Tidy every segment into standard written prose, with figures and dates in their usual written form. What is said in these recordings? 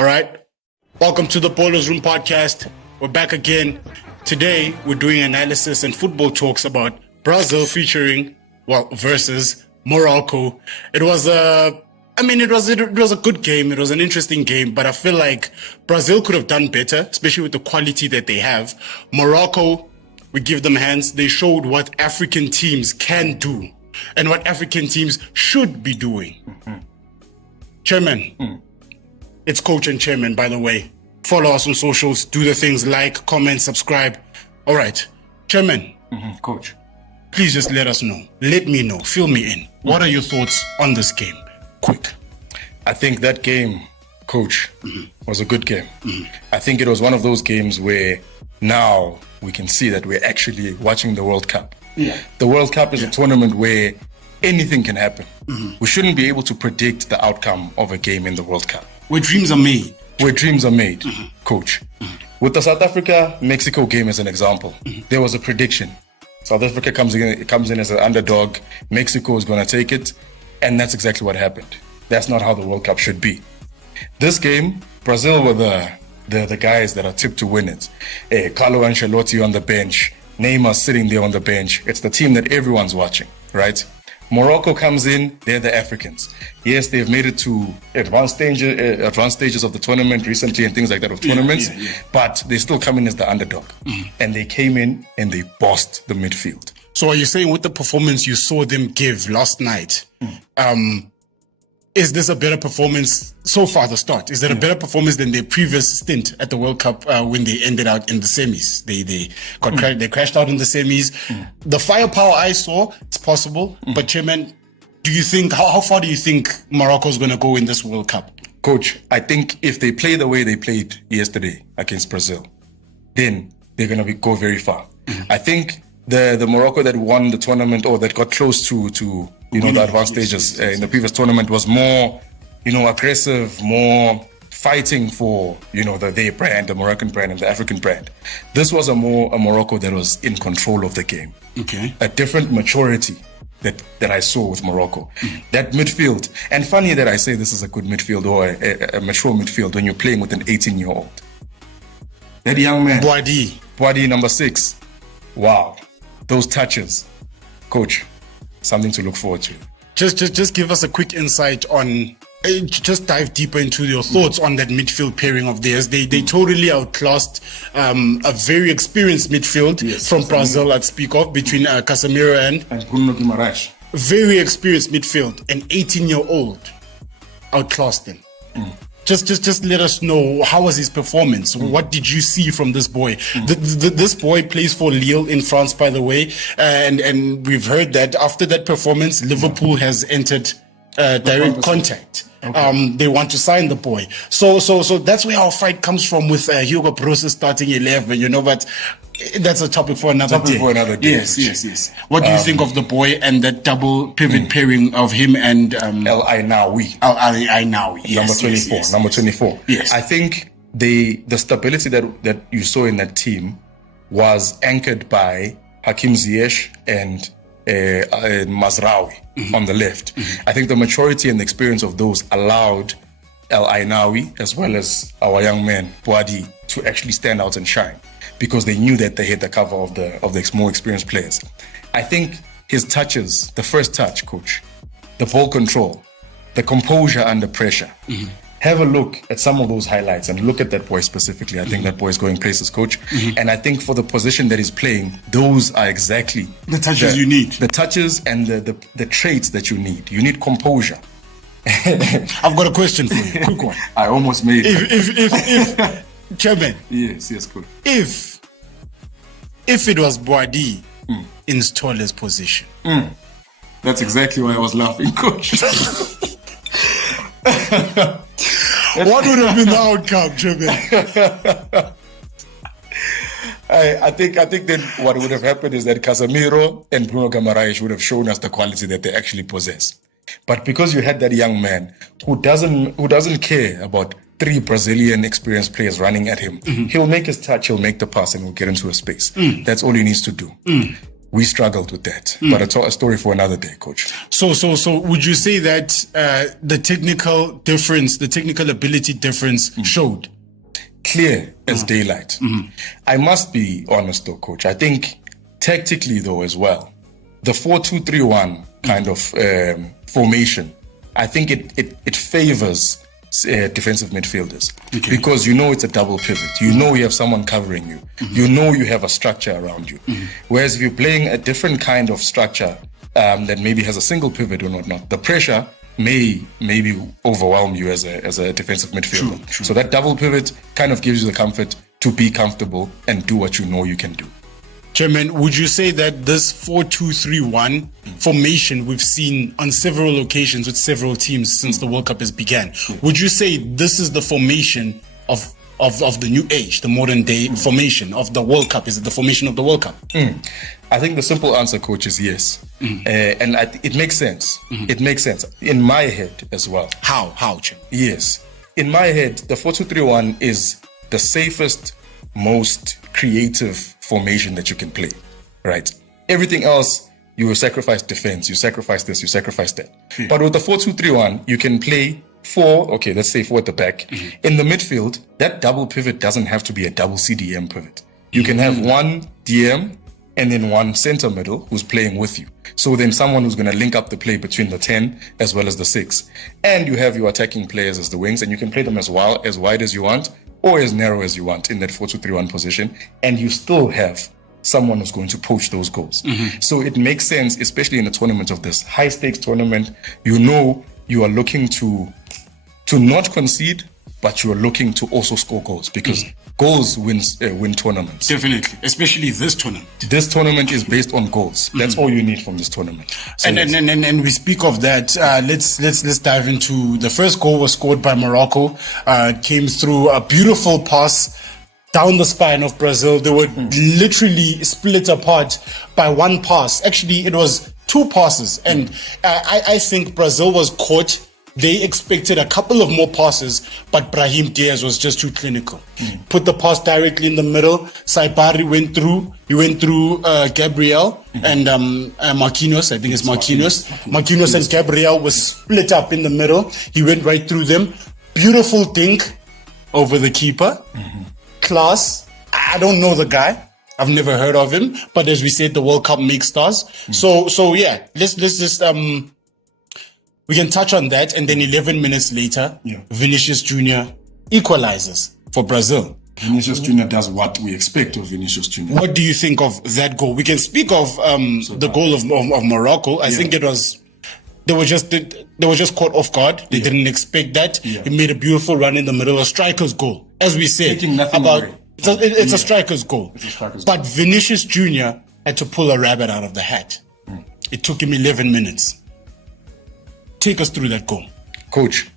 All right. Welcome to the Ballers Room podcast. We're back again. Today, we're doing analysis and football talks about Brazil versus Morocco. It was a good game. It was an interesting game, but I feel like Brazil could have done better, especially with the quality that they have. Morocco, we give them hands. They showed what African teams can do and what African teams should be doing. Chairman, it's Coach and Chairman, by the way. Follow us on socials, do the things like, comment, subscribe. All right. Chairman. Coach. Please just let us know. Let me know. Fill me in. What are your thoughts on this game? Quick. I think that game, Coach, was a good game. I think it was one of those games where now we can see that we're actually watching the World Cup. Yeah. The World Cup is a tournament where anything can happen. We shouldn't be able to predict the outcome of a game in the World Cup. Where dreams are made. Where dreams are made, Coach. With the South Africa-Mexico game as an example, there was a prediction. South Africa comes in as an underdog. Mexico is going to take it. And that's exactly what happened. That's not how the World Cup should be. This game, Brazil were the guys that are tipped to win it. Carlo Ancelotti on the bench. Neymar sitting there on the bench. It's the team that everyone's watching, right? Morocco comes in, they're the Africans. Yes, they've made it to advanced stages of the tournament recently and things like that of tournaments, but they still come in as the underdog. And they came in and they bossed the midfield. So are you saying with the performance you saw them give last night, is this a better performance so far, the start? Is it a better performance than their previous stint at the World Cup when they ended out in the semis? They crashed out in the semis. The firepower I saw, it's possible. But Chairman, do you think, how far do you think Morocco's going to go in this World Cup? Coach, I think if they play the way they played yesterday against Brazil, then they're going to go very far. I think the Morocco that won the tournament or that got close to the advanced stages in the previous tournament was more, aggressive, more fighting for, their brand, the Moroccan brand and the African brand. This was a Morocco that was in control of the game. Okay. A different maturity that I saw with Morocco. That midfield, and funny that I say this is a good midfield or a mature midfield when you're playing with an 18-year-old. That young man. Boadi, number 6. Wow. Those touches, Coach, something to look forward to. Just give us a quick insight on, just dive deeper into your thoughts on that midfield pairing of theirs. They totally outclassed a very experienced midfield from Brazil, I'd speak of, between Casemiro and Bruno Guimaraes. Very experienced midfield. An 18-year-old outclassed them. Just let us know, how was his performance? What did you see from this boy? This boy plays for Lille in France, by the way, and we've heard that after that performance, Liverpool has entered direct contact. Okay. They want to sign the boy. So that's where our fight comes from with Hugo Broos starting 11, but that's a topic for another day. Yes. What do you think of the boy and that double pivot pairing of him and El Ainaoui? Yes. Number 24. Yes. I think the stability that you saw in that team was anchored by Hakim Ziyech and Mazraoui on the left. I think the maturity and the experience of those allowed El Ainaoui as well as our young man Boadi to actually stand out and shine, because they knew that they had the cover of the more experienced players. I think his touches, the first touch, Coach, the ball control, the composure under pressure. Have a look at some of those highlights and look at that boy specifically. I think that boy is going places, Coach. And I think for the position that he's playing, those are exactly the touches you need. The touches and the traits that you need. You need composure. I've got a question for you. Quick one. I almost made it. If Chairman. Yes, Coach. If it was Boadi in Stoller's position. That's exactly why I was laughing, Coach. What would have been the outcome, Chairman? I think then what would have happened is that Casemiro and Bruno Guimaraes would have shown us the quality that they actually possess. But because you had that young man who doesn't care about 3 Brazilian experienced players running at him, he'll make his touch, he'll make the pass, and he'll get into a space. That's all he needs to do. we struggled with that. But a story for another day, coach. So would you say that the technical difference, the technical ability difference showed? Clear as daylight. I must be honest though, coach. I think tactically though as well, the 4-2-3-1 kind of formation, I think it favors defensive midfielders, because you know it's a double pivot. You know you have someone covering you. You know you have a structure around you. Whereas if you're playing a different kind of structure that maybe has a single pivot or whatnot, the pressure may maybe overwhelm you as a defensive midfielder. True. So that double pivot kind of gives you the comfort to be comfortable and do what you know you can do. Chairman, would you say that this 4-2-3-1 formation we've seen on several occasions with several teams since the World Cup has began, would you say this is the formation of the new age, the modern day formation of the World Cup? Is it the formation of the World Cup? I think the simple answer, coach, is yes. And it makes sense. It makes sense in my head as well. How, Chairman? Yes. In my head, the 4-2-3-1 is the safest, most creative formation that you can play, right? Everything else, you will sacrifice defense, you sacrifice this, you sacrifice that. But with the 4-2-3-1, you can play let's say four at the back. In the midfield, that double pivot doesn't have to be a double CDM pivot. You can have one DM and then one center middle who's playing with you. So then someone who's going to link up the play between the 10 as well as the 6. And you have your attacking players as the wings, and you can play them as wide as you want or as narrow as you want in that 4-2-3-1 position. And you still have someone who's going to poach those goals. So it makes sense, especially in a tournament of this high stakes tournament. You know you are looking to not concede, but you are looking to also score goals, because goals win tournaments. Definitely, especially this tournament. This tournament is based on goals. That's all you need from this tournament. So and we speak of that. Let's dive into the first goal. Was scored by Morocco. Came through a beautiful pass down the spine of Brazil. They were literally split apart by one pass. Actually, it was two passes, and I think Brazil was caught. They expected a couple of more passes, but Brahim Diaz was just too clinical. Put the pass directly in the middle. Saibari went through. He went through Gabriel and Marquinhos. I think it's Marquinhos. Marquinhos and Gabriel was split up in the middle. He went right through them. Beautiful dink over the keeper. Class. I don't know the guy. I've never heard of him. But as we said, the World Cup makes stars. So yeah, let's just we can touch on that, and then 11 minutes later, Vinicius Jr. equalizes for Brazil. Vinicius Jr. does what we expect of Vinicius Jr. What do you think of that goal? We can speak of the goal of Morocco. I think it was they were just caught off guard. They didn't expect that. It made a beautiful run in the middle, a striker's goal, as we said. Taking nothing away. It's a striker's goal. It's a striker's but Vinicius Jr. had to pull a rabbit out of the hat. It took him 11 minutes. Take us through that goal. Coach,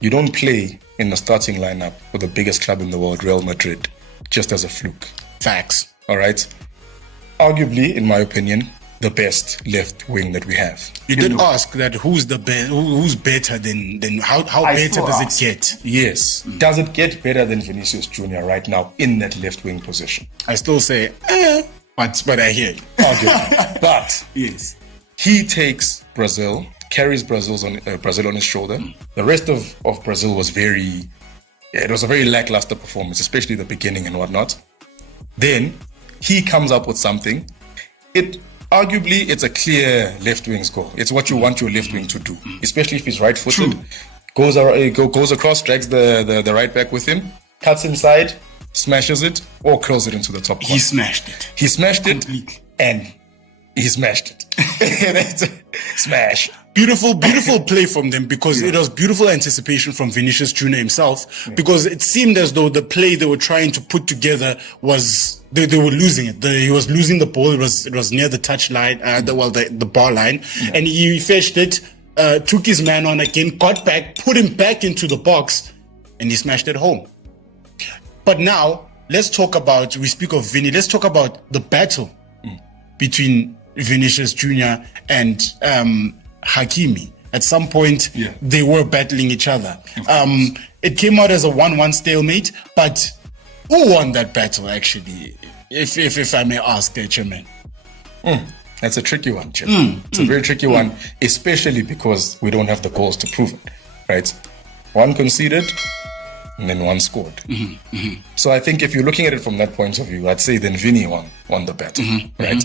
you don't play in the starting lineup for the biggest club in the world, Real Madrid, just as a fluke. Facts. All right? Arguably, in my opinion, the best left wing that we have. You did ask that who's the best, who's better than how better does it get? Yes. Does it get better than Vinicius Jr. right now in that left wing position? I still say, but I hear you. Arguably. But yes, he takes Brazil, carries Brazil on his shoulder. The rest of Brazil was it was a very lackluster performance, especially the beginning and whatnot. Then he comes up with something. Arguably, it's a clear left wing's goal. It's what you want your left wing to do, especially if he's right-footed. Goes across, drags the right back with him, cuts inside, smashes it, or curls it into the top corner. He smashed it. He smashed it, completely. and he smashed it. That's a smash. Beautiful play from them, because it was beautiful anticipation from Vinicius Jr. himself, because it seemed as though the play they were trying to put together was they were losing it. He was losing the ball. It was near the touch line, the bar line, and he fetched it, took his man on again, got back, put him back into the box, and he smashed it home. But now let's talk about. We speak of Vinny. Let's talk about the battle between Vinicius Jr. and Hakimi. At some point, they were battling each other. It came out as a 1-1 stalemate, but who won that battle, actually, if I may ask, Chairman? That's a tricky one, Jim. It's a very tricky one, especially because we don't have the goals to prove it, right? One conceded, and then one scored. So I think if you're looking at it from that point of view, I'd say then Vinny won the battle, right?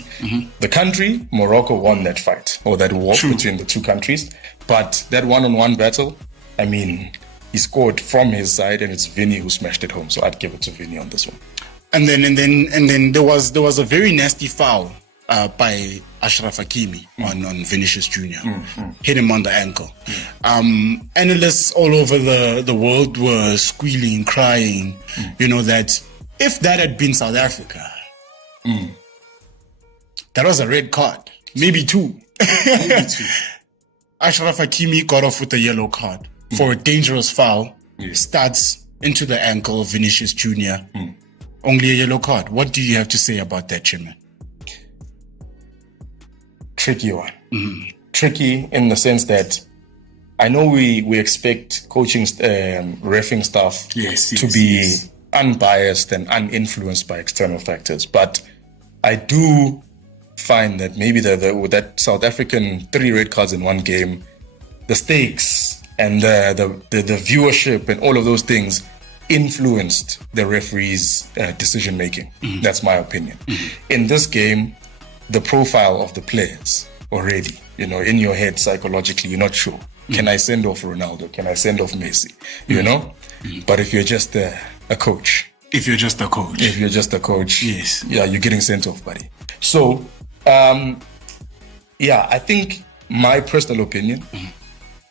The country, Morocco, won that fight, or that war between the two countries. But that one-on-one battle, I mean, he scored from his side, and it's Vinny who smashed it home. So I'd give it to Vinny on this one. And then there was a very nasty foul by Ashraf Hakimi on Vinicius Jr. Hit him on the ankle. Analysts all over the world were squealing, crying, that if that had been South Africa, that was a red card, maybe two. Ashraf Hakimi got off with a yellow card for a dangerous foul. Starts into the ankle of Vinicius Jr. Only a yellow card. What do you have to say about that, Chairman? Tricky one. Tricky in the sense that I know we expect coaching, reffing staff to be unbiased and uninfluenced by external factors, but I do find that maybe with that South African 3 red cards in one game, the stakes and the viewership and all of those things influenced the referee's decision making. That's my opinion. In this game, the profile of the players already, in your head psychologically, you're not sure. Can I send off Ronaldo? Can I send off Messi? But if you're just a coach. If you're just a coach. Yes. Yeah, you're getting sent off, buddy. So, I think my personal opinion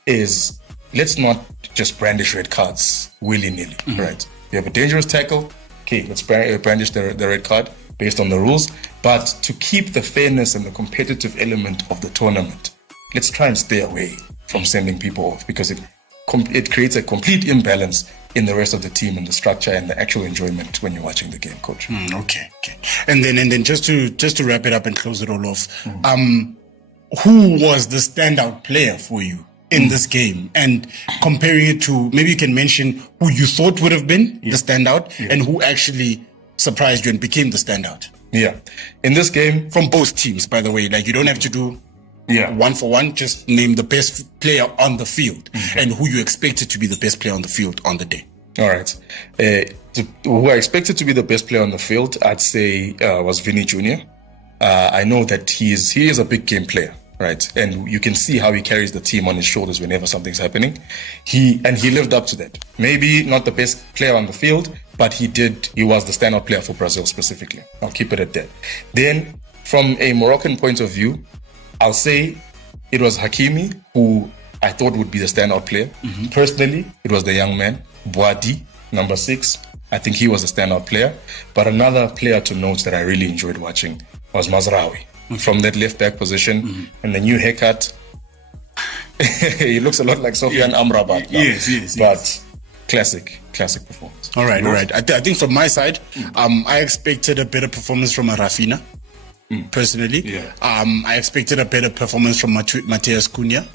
is let's not just brandish red cards willy-nilly, right? You have a dangerous tackle, okay, let's brandish the red card based on the rules. But to keep the fairness and the competitive element of the tournament, let's try and stay away from sending people off, because it creates a complete imbalance in the rest of the team and the structure and the actual enjoyment when you're watching the game, coach. Okay. And then just to wrap it up and close it all off, who was the standout player for you in this game? And comparing it to, maybe you can mention who you thought would have been the standout and who actually surprised you and became the standout. Yeah. In this game, from both teams, by the way, like you don't have to do one for one, just name the best player on the field and who you expected to be the best player on the field on the day. All right. Who I expected to be the best player on the field, I'd say was Vinny Jr. I know that he is a big game player, right? And you can see how he carries the team on his shoulders whenever something's happening. He lived up to that. Maybe not the best player on the field, but he was the standout player for Brazil specifically. I'll keep it at that. Then from a Moroccan point of view, I'll say it was Hakimi who I thought would be the standout player. Personally, it was the young man, Boadi, number 6. I think he was a standout player. But another player to note that I really enjoyed watching was Mazraoui. From that left back position and the new haircut. He looks a lot like Sofiane Amrabat now. Yes. But classic performance. All right. I think from my side, I expected a better performance from Rafinha. Personally, I expected a better performance from Mateus Cunha.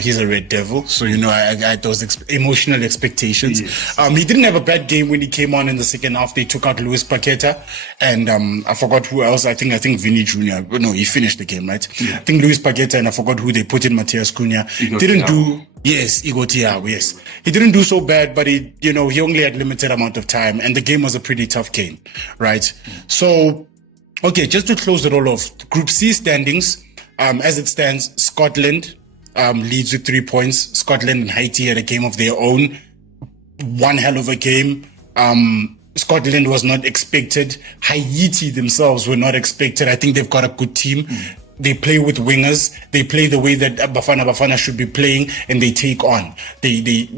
He's a Red Devil, so I had those emotional expectations. He didn't have a bad game when he came on in the second half. They took out Luis Paqueta, and I forgot who else. I think Vinny Jr. No, he finished the game, right? I think Luis Paqueta, and I forgot who they put in. Mateus Cunha Igor Thiago. Yes, he didn't do so bad, but he only had limited amount of time, and the game was a pretty tough game, right? So. Okay, just to close it all off, Group C standings, as it stands, Scotland leads with 3 points. Scotland and Haiti had a game of their own. One hell of a game. Scotland was not expected. Haiti themselves were not expected. I think they've got a good team. They play with wingers. They play the way that Bafana should be playing, and they take on.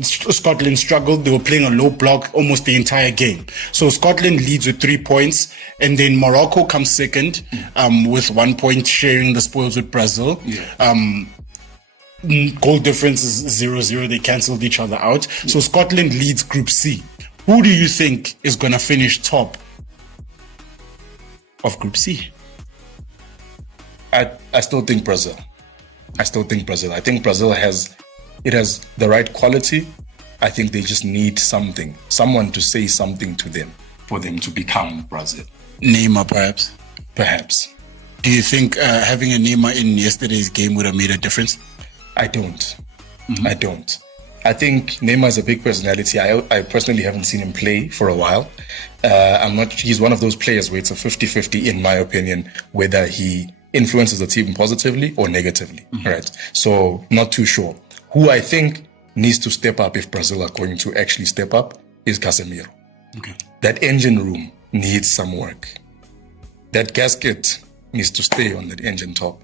Scotland struggled. They were playing a low block almost the entire game. So Scotland leads with 3 points, and then Morocco comes second with 1 point, sharing the spoils with Brazil. Goal difference is 0-0. They cancelled each other out. So Scotland leads Group C. Who do you think is going to finish top of Group C? I still think Brazil. I think Brazil has the right quality. I think they just need someone to say something to them for them to become Brazil. Neymar, perhaps. Perhaps. Do you think having a Neymar in yesterday's game would have made a difference? I don't. I don't. I think Neymar is a big personality. I personally haven't seen him play for a while. He's one of those players where it's a 50-50 in my opinion, whether he influences the team positively or negatively, right? So not too sure. Who I think needs to step up if Brazil are going to actually step up is Casemiro. Okay. That engine room needs some work. That gasket needs to stay on that engine top,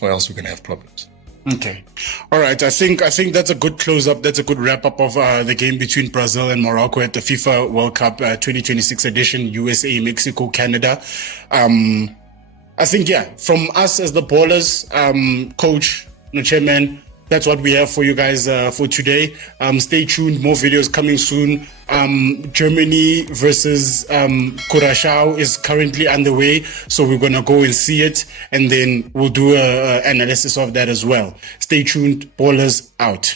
or else we're going to have problems. Okay. All right. I think that's a good close-up. That's a good wrap-up of the game between Brazil and Morocco at the FIFA World Cup 2026 edition, USA, Mexico, Canada. I think, yeah, from us as the ballers, coach, chairman, that's what we have for you guys for today. Stay tuned. More videos coming soon. Germany versus Curaçao is currently underway. So we're going to go and see it. And then we'll do an analysis of that as well. Stay tuned. Ballers out.